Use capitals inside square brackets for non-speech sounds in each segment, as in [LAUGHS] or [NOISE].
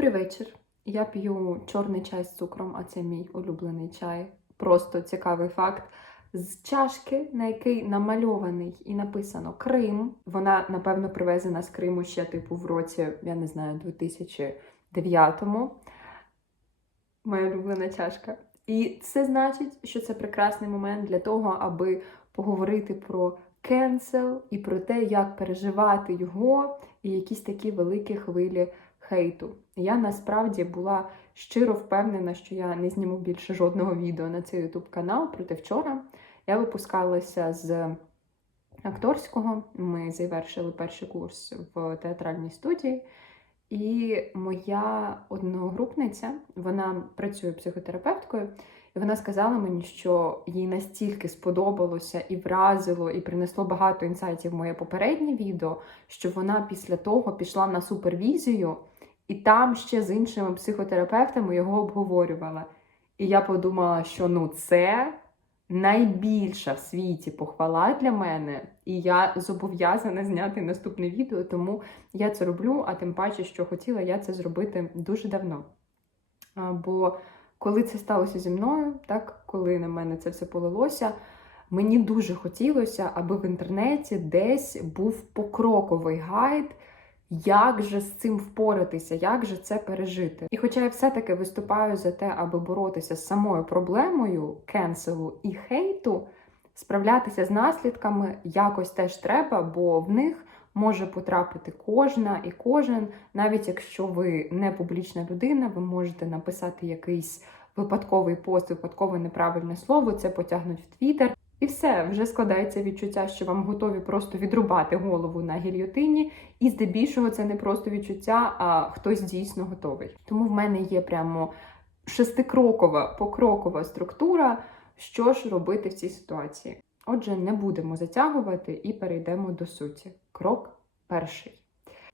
Добрий вечір. Я п'ю чорний чай з цукром, а це мій улюблений чай. Просто цікавий факт. З чашки, на який намальований і написано Крим. Вона, напевно, привезена з Криму ще, типу, в році, я не знаю, 2009-му. Моя улюблена чашка. І це значить, що це прекрасний момент для того, аби поговорити про кенсел і про те, як переживати його, і якісь такі великі хвилі хейту. Я насправді була щиро впевнена, що я не зніму більше жодного відео на цей YouTube канал. Проте вчора я випускалася з акторського. Ми завершили перший курс в театральній студії. І моя одногрупниця, вона працює психотерапевткою, і вона сказала мені, що їй настільки сподобалося і вразило, і принесло багато інсайтів моє попереднє відео, що вона після того пішла на супервізію, і там ще з іншими психотерапевтами його обговорювала. І я подумала, що ну це найбільша в світі похвала для мене, і я зобов'язана зняти наступне відео, тому я це роблю, а тим паче, що хотіла я це зробити дуже давно. Бо коли це сталося зі мною, так, коли на мене це все полилося, мені дуже хотілося, аби в інтернеті десь був покроковий гайд, як же з цим впоратися, як же це пережити. І хоча я все-таки виступаю за те, аби боротися з самою проблемою кенселу і хейту, справлятися з наслідками якось теж треба, бо в них може потрапити кожна і кожен, навіть якщо ви не публічна людина, ви можете написати якийсь випадковий пост, випадкове неправильне слово, це потягнуть в Твіттер. І все, вже складається відчуття, що вам готові просто відрубати голову на гільйотині, і здебільшого це не просто відчуття, а хтось дійсно готовий. Тому в мене є прямо шестикрокова, покрокова структура, що ж робити в цій ситуації. Отже, не будемо затягувати і перейдемо до суті. Крок перший.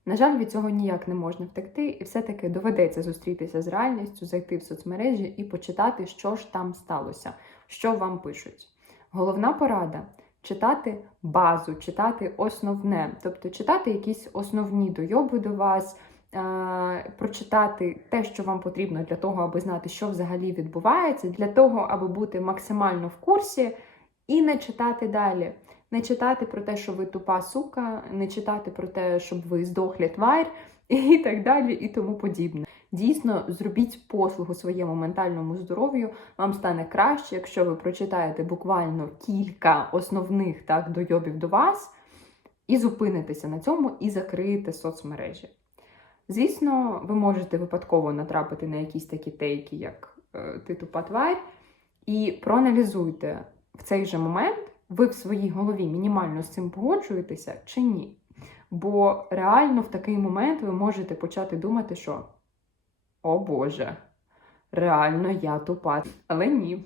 На жаль, від цього ніяк не можна втекти, і все-таки доведеться зустрітися з реальністю, зайти в соцмережі і почитати, що ж там сталося, що вам пишуть. Головна порада читати базу, читати основне, тобто читати якісь основні дойоби до вас, е- прочитати те, що вам потрібно для того, аби знати, що взагалі відбувається, для того, аби бути максимально в курсі, і не читати далі. Не читати про те, що ви тупа сука, не читати про те, щоб ви здохлі тварь, [LAUGHS] і так далі, і тому подібне. Дійсно, зробіть послугу своєму ментальному здоров'ю, вам стане краще, якщо ви прочитаєте буквально кілька основних так дойобів до вас, і зупинитеся на цьому, і закриєте соцмережі. Звісно, ви можете випадково натрапити на якісь такі тейки, як е, ти тупа тварь, і проаналізуйте в цей же момент, ви в своїй голові мінімально з цим погоджуєтеся чи ні. Бо реально в такий момент ви можете почати думати, що о Боже, реально я тупа. Але ні.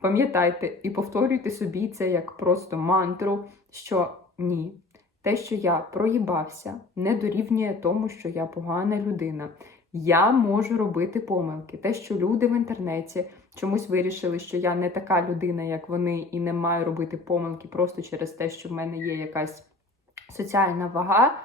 Пам'ятайте і повторюйте собі це як просто мантру, що ні. Те, що я проїбався, не дорівнює тому, що я погана людина. Я можу робити помилки. Те, що люди в інтернеті чомусь вирішили, що я не така людина, як вони, і не маю робити помилки просто через те, що в мене є якась соціальна вага,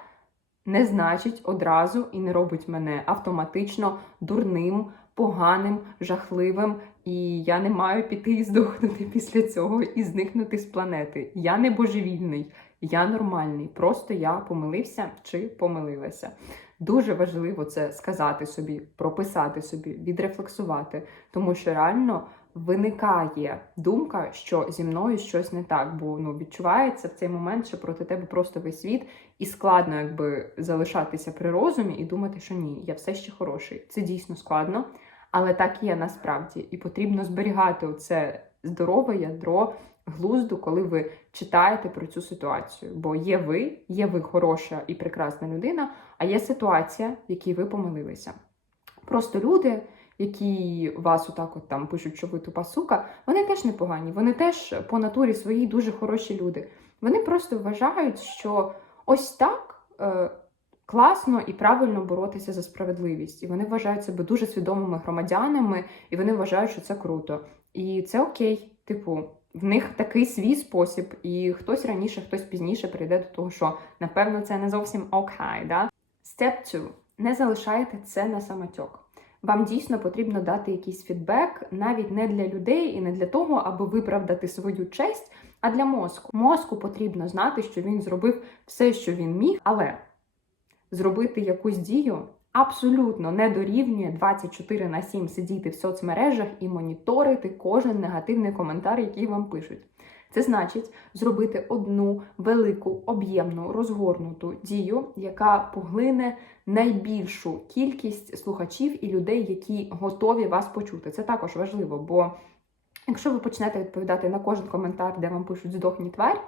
не значить одразу і не робить мене автоматично дурним, поганим, жахливим. І я не маю піти і здохнути після цього і зникнути з планети. Я не божевільний, я нормальний. Просто я помилився чи помилилася. Дуже важливо це сказати собі, прописати собі, відрефлексувати, тому що реально виникає думка, що зі мною щось не так, бо ну відчувається в цей момент, що проти тебе просто весь світ, і складно якби залишатися при розумі і думати, що ні, я все ще хороший. Це дійсно складно, але так є насправді, і потрібно зберігати оце здорове ядро глузду, коли ви читаєте про цю ситуацію. Бо є ви, є ви хороша і прекрасна людина, а є ситуація, в якій ви помилилися. Просто люди, які вас отак от там пишуть, що ви тупа сука, вони теж непогані, вони теж по натурі своїй дуже хороші люди. Вони просто вважають, що ось так. Е Класно і правильно боротися за справедливість, і вони вважають себе дуже свідомими громадянами, і вони вважають, що це круто. І це окей, типу, в них такий свій спосіб, і хтось раніше, хтось пізніше прийде до того, що напевно це не зовсім окей. Да? Step 2. не залишайте це на самотьок. Вам дійсно потрібно дати якийсь фідбек навіть не для людей і не для того, аби виправдати свою честь, а для мозку. Мозку потрібно знати, що він зробив все, що він міг, але зробити якусь дію абсолютно не дорівнює 24 на 7 сидіти в соцмережах і моніторити кожен негативний коментар, який вам пишуть. Це значить зробити одну велику об'ємну розгорнуту дію, яка поглине найбільшу кількість слухачів і людей, які готові вас почути. Це також важливо, бо якщо ви почнете відповідати на кожен коментар, де вам пишуть здохні тварь,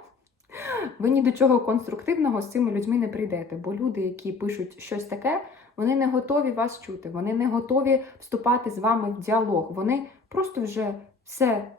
ви ні до чого конструктивного з цими людьми не прийдете. Бо люди, які пишуть щось таке, вони не готові вас чути, вони не готові вступати з вами в діалог. Вони просто вже все,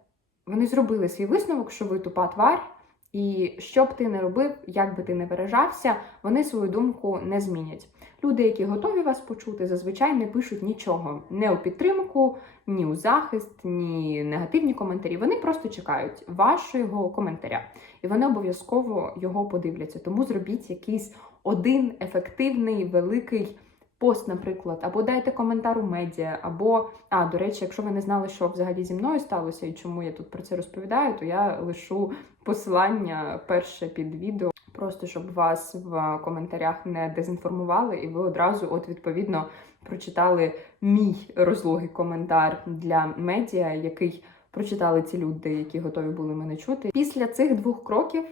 вони зробили свій висновок, що ви тупа тварь. І що б ти не робив, як би ти не виражався, вони свою думку не змінять. Люди, які готові вас почути, зазвичай не пишуть нічого не у підтримку, ні у захист, ні негативні коментарі. Вони просто чекають вашого коментаря, і вони обов'язково його подивляться. Тому зробіть якийсь один ефективний великий пост, наприклад, або дайте коментар у медіа, або а до речі, якщо ви не знали, що взагалі зі мною сталося і чому я тут про це розповідаю, то я лишу посилання перше під відео, просто щоб вас в коментарях не дезінформували, і ви одразу, от відповідно, прочитали мій розлогий коментар для медіа, який прочитали ці люди, які готові були мене чути. Після цих двох кроків.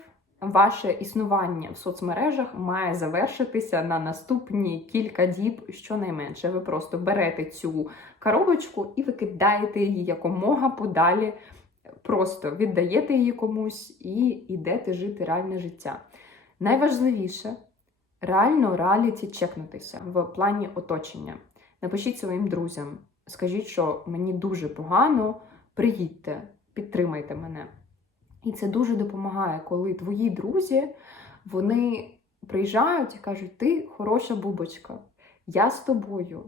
Ваше існування в соцмережах має завершитися на наступні кілька діб, щонайменше. Ви просто берете цю коробочку і викидаєте її якомога подалі, просто віддаєте її комусь і йдете жити реальне життя. Найважливіше реально реаліті чекнутися в плані оточення. Напишіть своїм друзям, скажіть, що мені дуже погано, приїдьте, підтримайте мене. І це дуже допомагає, коли твої друзі вони приїжджають і кажуть: ти хороша бубочка, я з тобою.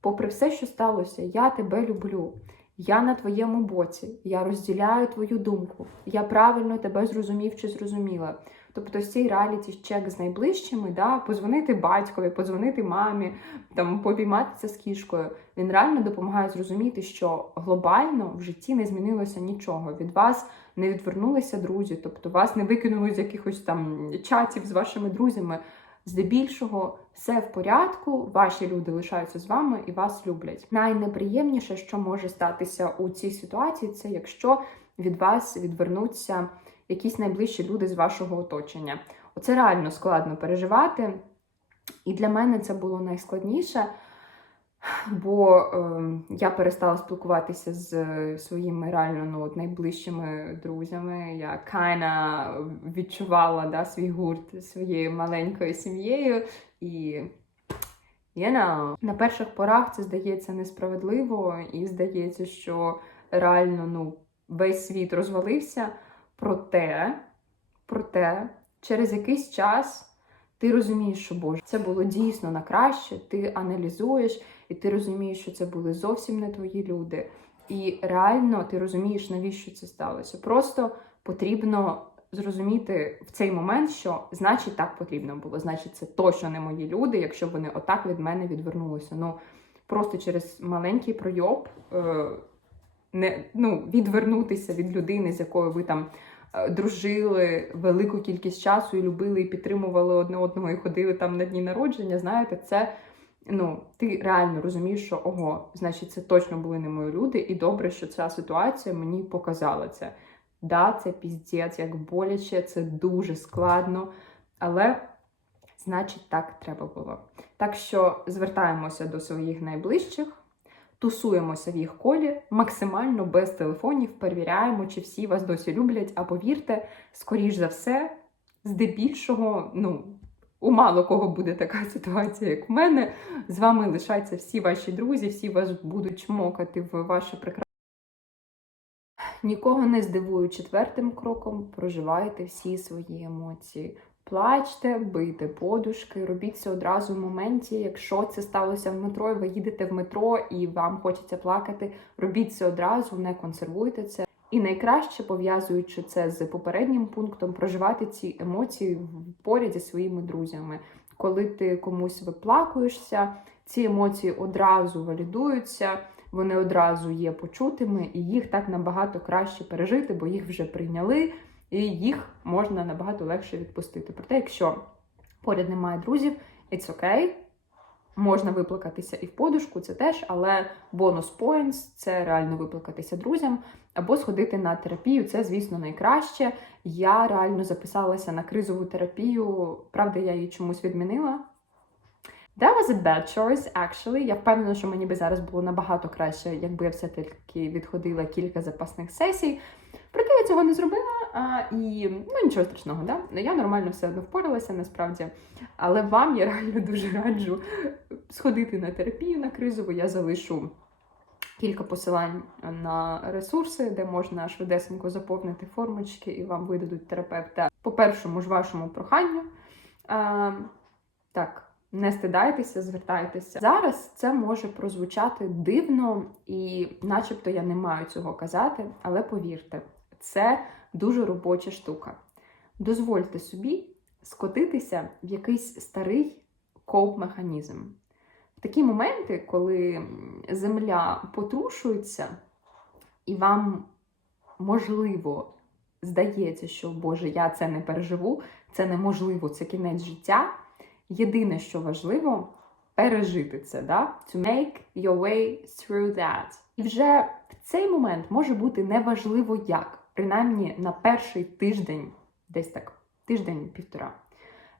Попри все, що сталося, я тебе люблю. Я на твоєму боці, я розділяю твою думку, я правильно тебе зрозумів чи зрозуміла. Тобто цей реаліті чек з найближчими, да, позвонити батькові, подзвонити мамі, там побійматися з кішкою. Він реально допомагає зрозуміти, що глобально в житті не змінилося нічого. Від вас не відвернулися друзі, тобто вас не викинули з якихось там чатів з вашими друзями. Здебільшого все в порядку, ваші люди лишаються з вами і вас люблять. Найнеприємніше, що може статися у цій ситуації, це якщо від вас відвернуться якісь найближчі люди з вашого оточення. Оце реально складно переживати. І для мене це було найскладніше, бо е, я перестала спілкуватися з своїми реально ну, от найближчими друзями. Я кайна відчувала да, свій гурт своєю маленькою сім'єю. І you know, на перших порах це здається несправедливо, і здається, що реально ну, весь світ розвалився. Проте, проте, через якийсь час ти розумієш, що Боже, це було дійсно на краще, ти аналізуєш, і ти розумієш, що це були зовсім не твої люди. І реально ти розумієш, навіщо це сталося. Просто потрібно зрозуміти в цей момент, що значить так потрібно було. Значить, це точно не мої люди, якщо вони отак від мене відвернулися. Ну просто через маленький пройоб. Е не ну, відвернутися від людини, з якою ви там дружили велику кількість часу і любили, і підтримували одне одного, і ходили там на дні народження. Знаєте, це ну, ти реально розумієш, що ого, значить, це точно були не мої люди, і добре, що ця ситуація мені показала це. Да, це піздець, як боляче, це дуже складно, але. Значить, так треба було. Так що звертаємося до своїх найближчих тусуємося в їх колі, максимально без телефонів, перевіряємо, чи всі вас досі люблять. А повірте, скоріш за все, здебільшого, ну. У мало кого буде така [LAUGHS] ситуація, як в мене. З вами лишаються всі ваші друзі, всі вас будуть чмокати в ваше прекрасне. Нікого не здивую четвертим кроком, проживайте всі свої емоції. Плачте, бийте подушки, робіть це одразу в моменті. Якщо це сталося в метро, і ви їдете в метро і вам хочеться плакати, робіть це одразу, не консервуйте це. І найкраще пов'язуючи це з попереднім пунктом, проживати ці емоції поряд зі своїми друзями. Коли ти комусь виплакуєшся, ці емоції одразу валідуються, вони одразу є почутими, і їх так набагато краще пережити, бо їх вже прийняли, і їх можна набагато легше відпустити. Проте, якщо поряд немає друзів, it's okay, Можна виплакатися і в подушку, це теж, але бонус points – це реально виплакатися друзям або сходити на терапію. Це, звісно, найкраще. Я реально записалася на кризову терапію. Правда, я її чомусь відмінила. That was a bad choice, actually. Я впевнена, що мені би зараз було набагато краще, якби я все-таки відходила кілька запасних сесій. Проте я цього не зробила, а, і ну нічого страшного, да? Я нормально все одно впоралася насправді. Але вам я реально дуже раджу сходити на терапію на кризову. Я залишу кілька посилань на ресурси, де можна швидесенько заповнити формочки і вам видадуть терапевта по першому ж вашому проханню. А, так. Не стидайтеся, звертайтеся. Зараз це може прозвучати дивно, і начебто я не маю цього казати, але повірте, це дуже робоча штука. Дозвольте собі скотитися в якийсь старий коуп-механізм. В такі моменти, коли земля потрушується, і вам можливо здається, що Боже, я це не переживу, це неможливо, це кінець життя. Єдине, що важливо, пережити це, да? to make your way through that. І вже в цей момент може бути неважливо як, принаймні на перший тиждень, десь так, тиждень-півтора.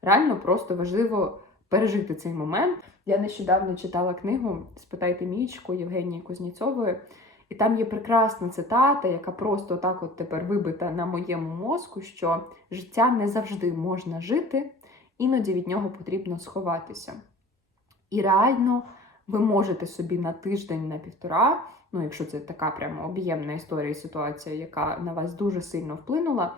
Реально просто важливо пережити цей момент. Я нещодавно читала книгу Спитайте мічку Євгенії Кузніцової, і там є прекрасна цитата, яка просто так от тепер вибита на моєму мозку, що життя не завжди можна жити іноді від нього потрібно сховатися. І реально ви можете собі на тиждень, на півтора, ну якщо це така прямо об'ємна історія ситуація, яка на вас дуже сильно вплинула,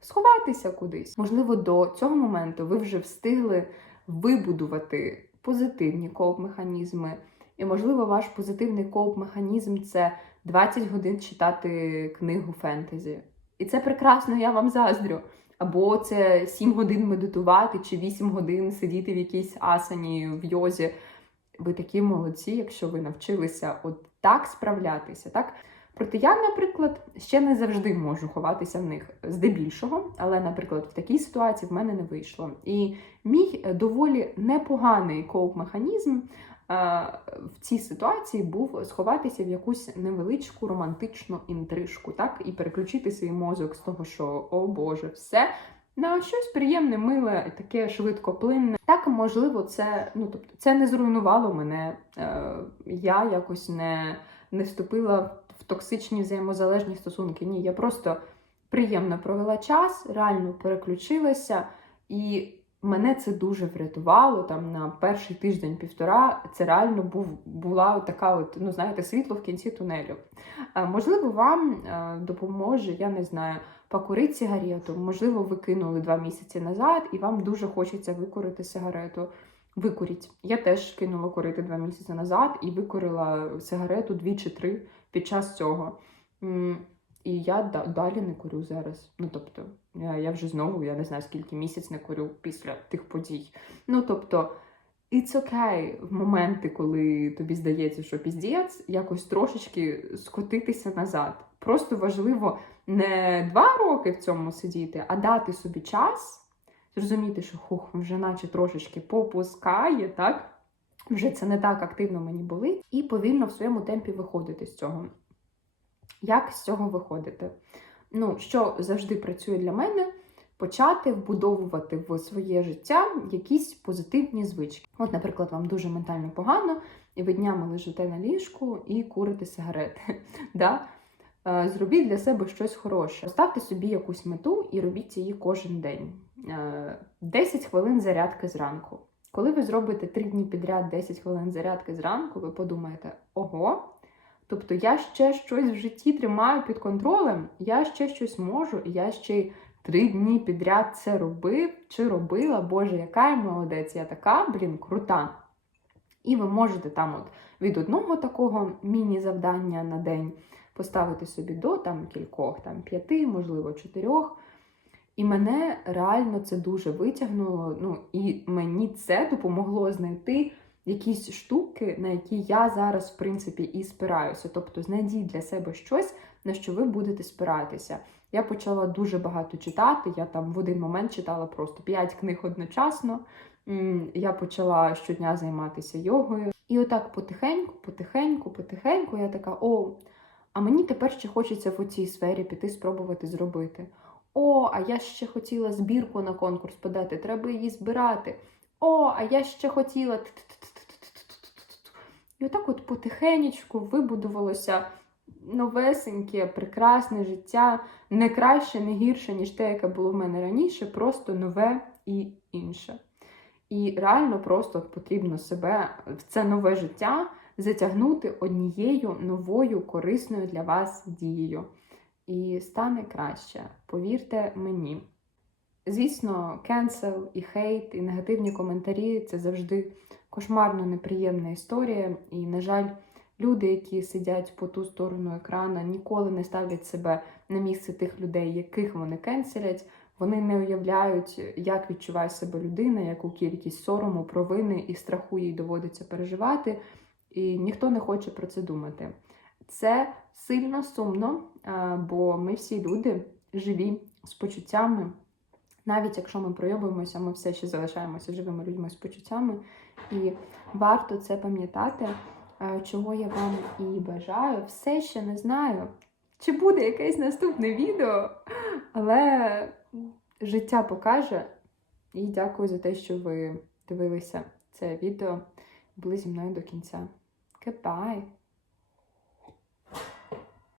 сховатися кудись. Можливо, до цього моменту ви вже встигли вибудувати позитивні коуп-механізми. І, можливо, ваш позитивний коуп-механізм це 20 годин читати книгу фентезі. І це прекрасно, я вам заздрю. Або це 7 годин медитувати, чи 8 годин сидіти в якійсь асані в йозі. Ви такі молодці, якщо ви навчилися от так справлятися, так? Проте я, наприклад, ще не завжди можу ховатися в них здебільшого, але, наприклад, в такій ситуації в мене не вийшло. І мій доволі непоганий коуп-механізм в цій ситуації був сховатися в якусь невеличку романтичну інтрижку, так, і переключити свій мозок з того, що о Боже, все. На щось приємне, миле, таке швидкоплинне. Так, можливо, це ну тобто це не зруйнувало мене. Е, Я якось не не вступила в токсичні взаємозалежні стосунки. Ні, я просто приємно провела час, реально переключилася, і Мене це дуже врятувало там на перший тиждень-півтора. Це реально був була така, от ну знаєте, світло в кінці тунелю. А, можливо, вам а, допоможе, я не знаю, покурити сигарету. Можливо, ви кинули два місяці назад, і вам дуже хочеться викурити сигарету. Викуріть. Я теж кинула курити два місяці назад і викурила сигарету дві чи три під час цього. І я далі не курю зараз. Ну тобто, я, я вже знову я не знаю скільки місяць не курю після тих подій. Ну тобто, it's okay в моменти, коли тобі здається, що піздець, якось трошечки скотитися назад. Просто важливо не два роки в цьому сидіти, а дати собі час, зрозуміти, що хух, вже наче трошечки попускає, так? Вже це не так активно мені болить, і повільно в своєму темпі виходити з цього. Як з цього виходити? Ну, що завжди працює для мене, почати вбудовувати в своє життя якісь позитивні звички. От, наприклад, вам дуже ментально погано, і ви днями лежите на ліжку і курите сигарети. [LAUGHS] Е, зробіть для себе щось хороше. Ставте собі якусь мету і робіть її кожен день. 10 е, хвилин зарядки зранку. Коли ви зробите 3 дні підряд 10 хвилин зарядки зранку, ви подумаєте, ого, Тобто я ще щось в житті тримаю під контролем, я ще щось можу, і я ще й три дні підряд це робив чи робила. Боже, яка я молодець, я така, блін, крута. І ви можете там от від одного такого міні-завдання на день поставити собі до там кількох, там п'яти, можливо, чотирьох. І мене реально це дуже витягнуло. Ну, і мені це допомогло знайти якісь штуки, на які я зараз, в принципі, і спираюся. Тобто знайдіть для себе щось, на що ви будете спиратися. Я почала дуже багато читати. Я там в один момент читала просто 5 книг одночасно. Я почала щодня займатися йогою. І отак потихеньку, потихеньку, потихеньку я така: о, а мені тепер ще хочеться в цій сфері піти спробувати зробити. О, а я ще хотіла збірку на конкурс подати, треба її збирати. О, а я ще хотіла. І отак от потихенечку вибудувалося новесеньке, прекрасне життя, не краще, не гірше, ніж те, яке було в мене раніше, просто нове і інше. І реально просто потрібно себе в це нове життя затягнути однією новою корисною для вас дією. І стане краще, повірте мені. Звісно, кенсел і хейт, і негативні коментарі це завжди кошмарно неприємна історія. І, на жаль, люди, які сидять по ту сторону екрана, ніколи не ставлять себе на місце тих людей, яких вони кенселять. Вони не уявляють, як відчуває себе людина, яку кількість сорому, провини і страху їй доводиться переживати, і ніхто не хоче про це думати. Це сильно сумно, бо ми всі люди живі з почуттями. Навіть якщо ми пройобуємося, ми все ще залишаємося живими людьми з почуттями. І варто це пам'ятати, е, чого я вам і бажаю. Все ще не знаю, чи буде якесь наступне відео, але життя покаже. І дякую за те, що ви дивилися це відео, були зі мною до кінця. Goodbye!